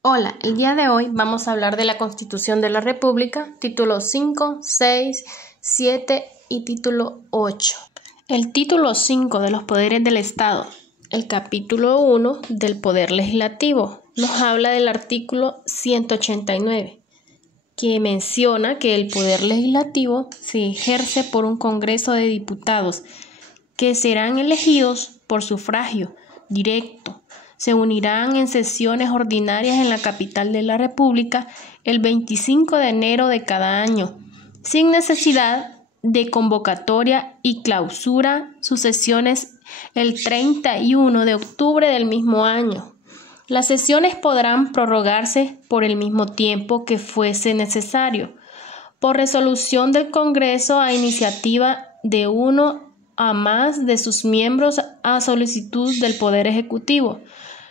Hola, el día de hoy vamos a hablar de la Constitución de la República, título 5, 6, 7 y título 8. El título 5 de los poderes del Estado, el capítulo 1 del Poder Legislativo, nos habla del artículo 189, que menciona que el Poder Legislativo se ejerce por un Congreso de Diputados, que serán elegidos por sufragio directo. Se unirán en sesiones ordinarias en la capital de la República el 25 de enero de cada año, sin necesidad de convocatoria, y clausura sus sesiones el 31 de octubre del mismo año. Las sesiones podrán prorrogarse por el mismo tiempo que fuese necesario, por resolución del Congreso a iniciativa de uno a más de sus miembros a solicitud del Poder Ejecutivo.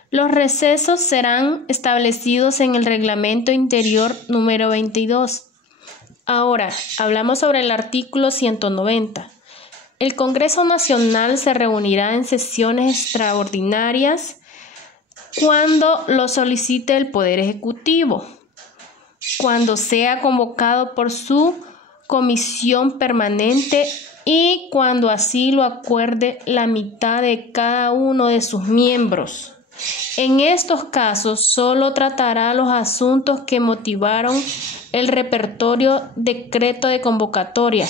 Los recesos serán establecidos en el Reglamento Interior número 22. Ahora, hablamos sobre el artículo 190. El Congreso Nacional se reunirá en sesiones extraordinarias cuando lo solicite el Poder Ejecutivo, cuando sea convocado por su comisión permanente y cuando así lo acuerde la mitad de cada uno de sus miembros. En estos casos, solo tratará los asuntos que motivaron el repertorio decreto de convocatoria.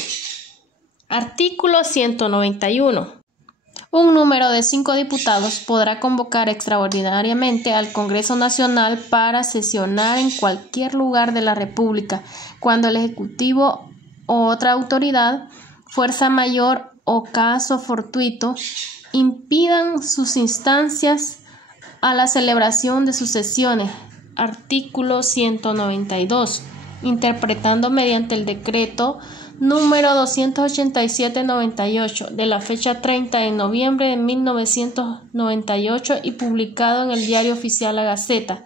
Artículo 191. Un número de 5 diputados podrá convocar extraordinariamente al Congreso Nacional para sesionar en cualquier lugar de la República, cuando el Ejecutivo o otra autoridad, fuerza mayor o caso fortuito, impidan sus instancias a la celebración de sus sesiones. Artículo 192. Interpretando mediante el decreto número 287/98 de la fecha 30 de noviembre de 1998 y publicado en el Diario Oficial La Gaceta.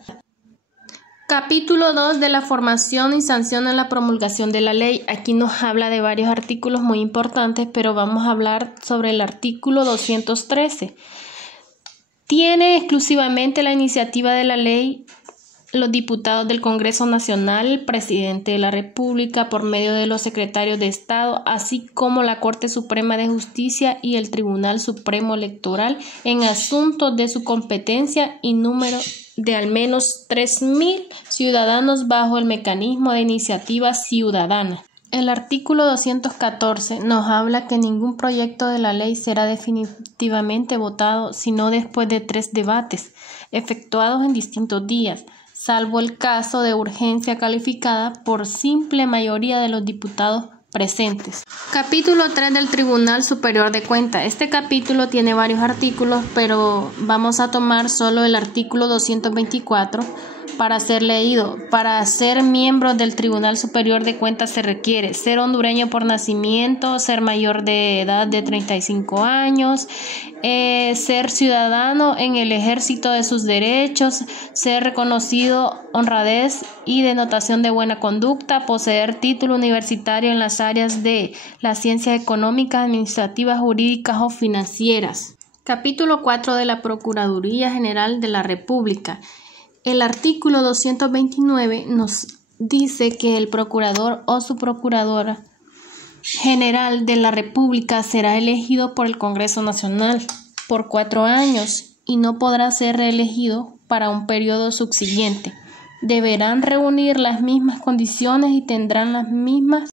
Capítulo 2 de la formación y sanción en la promulgación de la ley. Aquí nos habla de varios artículos muy importantes, pero vamos a hablar sobre el artículo 213. Tiene exclusivamente la iniciativa de la ley los diputados del Congreso Nacional, el presidente de la República por medio de los secretarios de Estado, así como la Corte Suprema de Justicia y el Tribunal Supremo Electoral en asuntos de su competencia y número de al menos 3.000 ciudadanos bajo el mecanismo de iniciativa ciudadana. El artículo 214 nos habla que ningún proyecto de la ley será definitivamente votado sino después de 3 debates, efectuados en distintos días, salvo el caso de urgencia calificada por simple mayoría de los diputados presentes. Capítulo 3 del Tribunal Superior de Cuentas. Este capítulo tiene varios artículos, pero vamos a tomar solo el artículo 224 para ser leído. Para ser miembro del Tribunal Superior de Cuentas se requiere ser hondureño por nacimiento, ser mayor de edad de 35 años, ser ciudadano en el ejercicio de sus derechos, ser reconocido honradez y denotación de buena conducta, poseer título universitario en las áreas de las ciencias económicas, administrativas, jurídicas o financieras. Capítulo 4 de la Procuraduría General de la República. El artículo 229 nos dice que el procurador o subprocuradora general de la República será elegido por el Congreso Nacional por 4 años y no podrá ser reelegido para un periodo subsiguiente. Deberán reunir las mismas condiciones y tendrán las mismas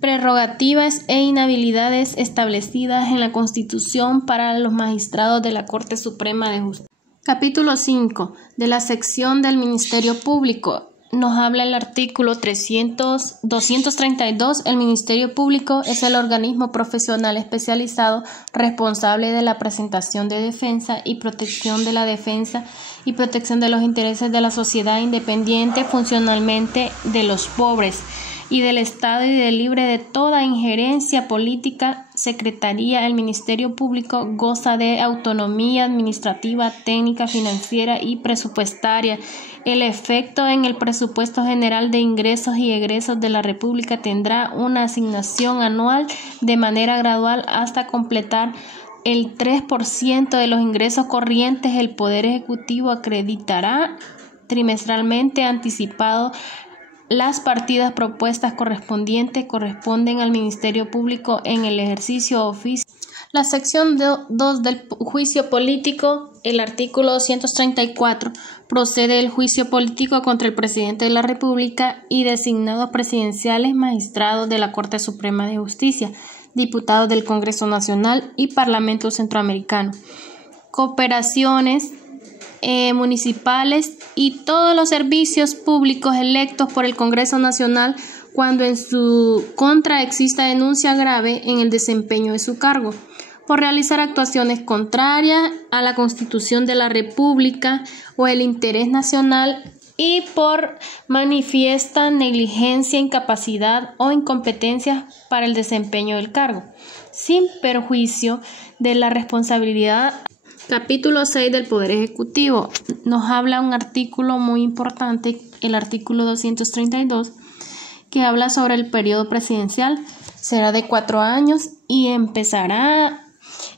prerrogativas e inhabilidades establecidas en la Constitución para los magistrados de la Corte Suprema de Justicia. Capítulo 5 de la sección del Ministerio Público. Nos habla el artículo 232. El Ministerio Público es el organismo profesional especializado responsable de la presentación de defensa y protección de la defensa y protección de los intereses de la sociedad, independiente funcionalmente de los pobres y del Estado y de libre de toda injerencia política. Secretaría. El Ministerio Público goza de autonomía administrativa, técnica, financiera y presupuestaria. El efecto en el presupuesto general de ingresos y egresos de la República tendrá una asignación anual de manera gradual hasta completar el 3% de los ingresos corrientes. El Poder Ejecutivo acreditará trimestralmente anticipado. Las partidas propuestas correspondientes corresponden al Ministerio Público en el ejercicio oficio. La sección 2 del juicio político, el artículo 234, procede el juicio político contra el presidente de la República y designados presidenciales, magistrados de la Corte Suprema de Justicia, diputados del Congreso Nacional y Parlamento Centroamericano, cooperaciones municipales y todos los servicios públicos electos por el Congreso Nacional cuando en su contra exista denuncia grave en el desempeño de su cargo, por realizar actuaciones contrarias a la Constitución de la República o el interés nacional y por manifiesta negligencia, incapacidad o incompetencia para el desempeño del cargo, sin perjuicio de la responsabilidad. Capítulo 6 del Poder Ejecutivo. Nos habla un artículo muy importante, el artículo 232, que habla sobre el periodo presidencial. Será de 4 años y empezará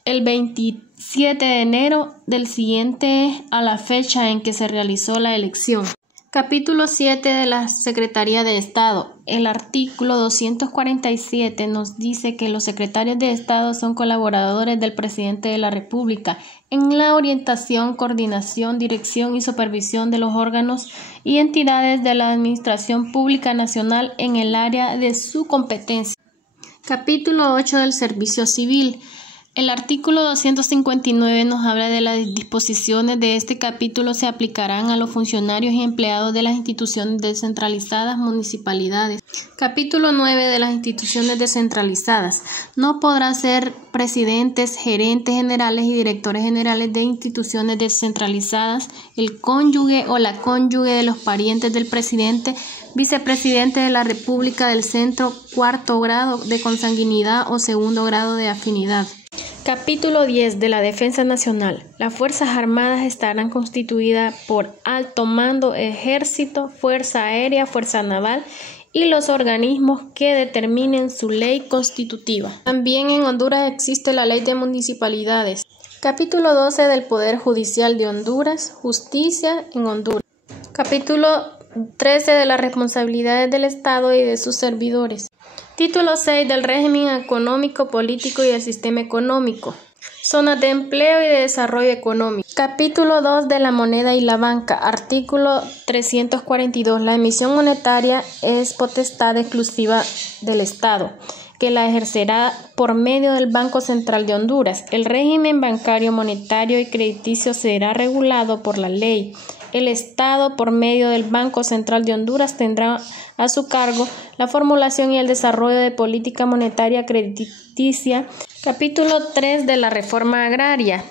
el 27 de enero del siguiente a la fecha en que se realizó la elección. Capítulo 7 de la Secretaría de Estado. El artículo 247 nos dice que los secretarios de Estado son colaboradores del presidente de la República en la orientación, coordinación, dirección y supervisión de los órganos y entidades de la Administración Pública Nacional en el área de su competencia. Capítulo 8 del Servicio Civil. El artículo 259 nos habla de las disposiciones de este capítulo se aplicarán a los funcionarios y empleados de las instituciones descentralizadas, municipalidades. Capítulo 9 de las instituciones descentralizadas. No podrá ser presidentes, gerentes generales y directores generales de instituciones descentralizadas el cónyuge o la cónyuge de los parientes del presidente, vicepresidente de la República del Centro, cuarto grado de consanguinidad o segundo grado de afinidad. Capítulo 10 de la Defensa Nacional. Las Fuerzas Armadas estarán constituidas por alto mando, ejército, fuerza aérea, fuerza naval y los organismos que determinen su ley constitutiva. También en Honduras existe la Ley de Municipalidades. Capítulo 12 del Poder Judicial de Honduras. Justicia en Honduras. Capítulo 13 de las responsabilidades del Estado y de sus servidores. Título 6 del régimen económico, político y del sistema económico. Zonas de empleo y de desarrollo económico. Capítulo 2 de la moneda y la banca. Artículo 342. La emisión monetaria es potestad exclusiva del Estado, que la ejercerá por medio del Banco Central de Honduras. El régimen bancario, monetario y crediticio será regulado por la ley. El Estado, por medio del Banco Central de Honduras, tendrá a su cargo la formulación y el desarrollo de política monetaria crediticia. Capítulo 3 de la reforma agraria.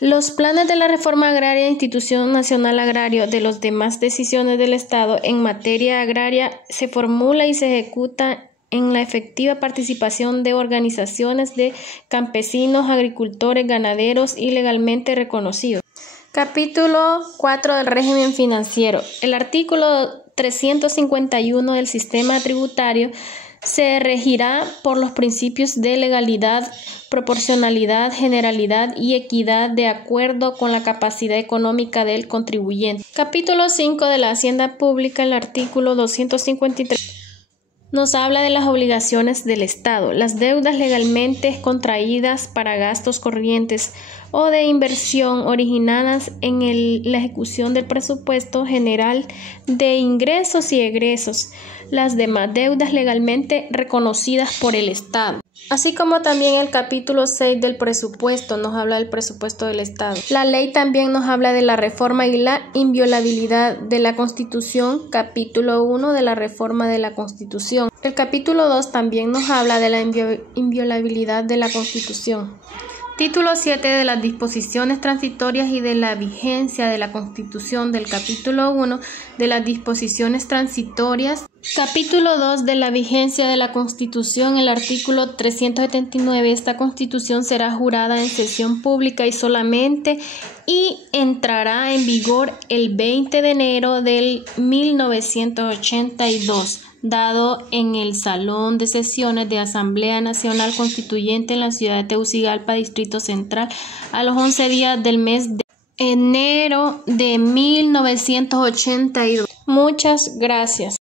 Los planes de la reforma agraria, Institución Nacional Agrario, de las demás decisiones del Estado en materia agraria se formula y se ejecuta en la efectiva participación de organizaciones de campesinos, agricultores, ganaderos y legalmente reconocidos. Capítulo 4 del régimen financiero. El artículo 351 del sistema tributario se regirá por los principios de legalidad, proporcionalidad, generalidad y equidad de acuerdo con la capacidad económica del contribuyente. Capítulo 5 de la Hacienda Pública. El artículo 253 nos habla de las obligaciones del Estado, las deudas legalmente contraídas para gastos corrientes o de inversión originadas en la ejecución del presupuesto general de ingresos y egresos, las demás deudas legalmente reconocidas por el Estado. Así como también el capítulo 6 del presupuesto nos habla del presupuesto del Estado. La ley también nos habla de la reforma y la inviolabilidad de la Constitución, capítulo 1 de la reforma de la Constitución. El capítulo 2 también nos habla de la inviolabilidad de la Constitución. Título 7 de las disposiciones transitorias y de la vigencia de la Constitución, del capítulo 1 de las disposiciones transitorias. Capítulo 2 de la vigencia de la Constitución. El artículo 379. Esta Constitución será jurada en sesión pública y entrará en vigor el 20 de enero del 1982. Dado en el Salón de Sesiones de Asamblea Nacional Constituyente en la ciudad de Tegucigalpa, Distrito Central, a los 11 días del mes de enero de 1982. Muchas gracias.